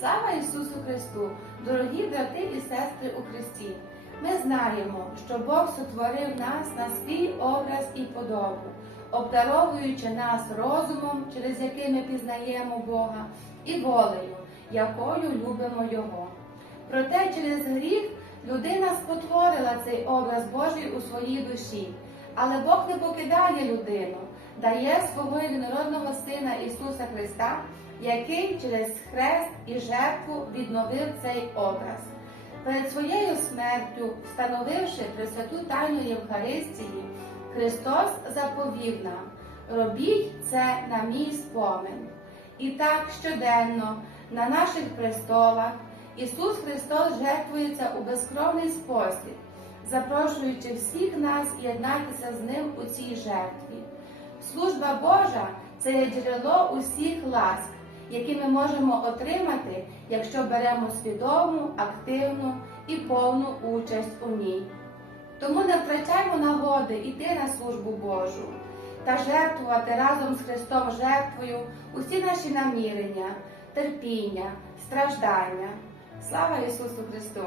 Слава Ісусу Христу, дорогі брати і сестри у Христі! Ми знаємо, що Бог сотворив нас на свій образ і подобу, обдаровуючи нас розумом, через який ми пізнаємо Бога, і волею, якою любимо Його. Проте через гріх людина спотворила цей образ Божий у своїй душі. Але Бог не покидає людину, дає свого єдинородного Сина Ісуса Христа, який через хрест і жертву відновив цей образ. Перед своєю смертю, встановивши Пресвяту Тайну Євхаристії, Христос заповів нам: робіть це на мій спомин. І так щоденно на наших престолах Ісус Христос жертвується у безкровний спосіб, запрошуючи всіх нас єднатися з Ним у цій жертві. Служба Божа це є джерело усіх ласк, які ми можемо отримати, якщо беремо свідому, активну і повну участь у ній. Тому не втрачаймо нагоди йти на службу Божу та жертвувати разом з Христом жертвою усі наші намірення, терпіння, страждання. Слава Ісусу Христу!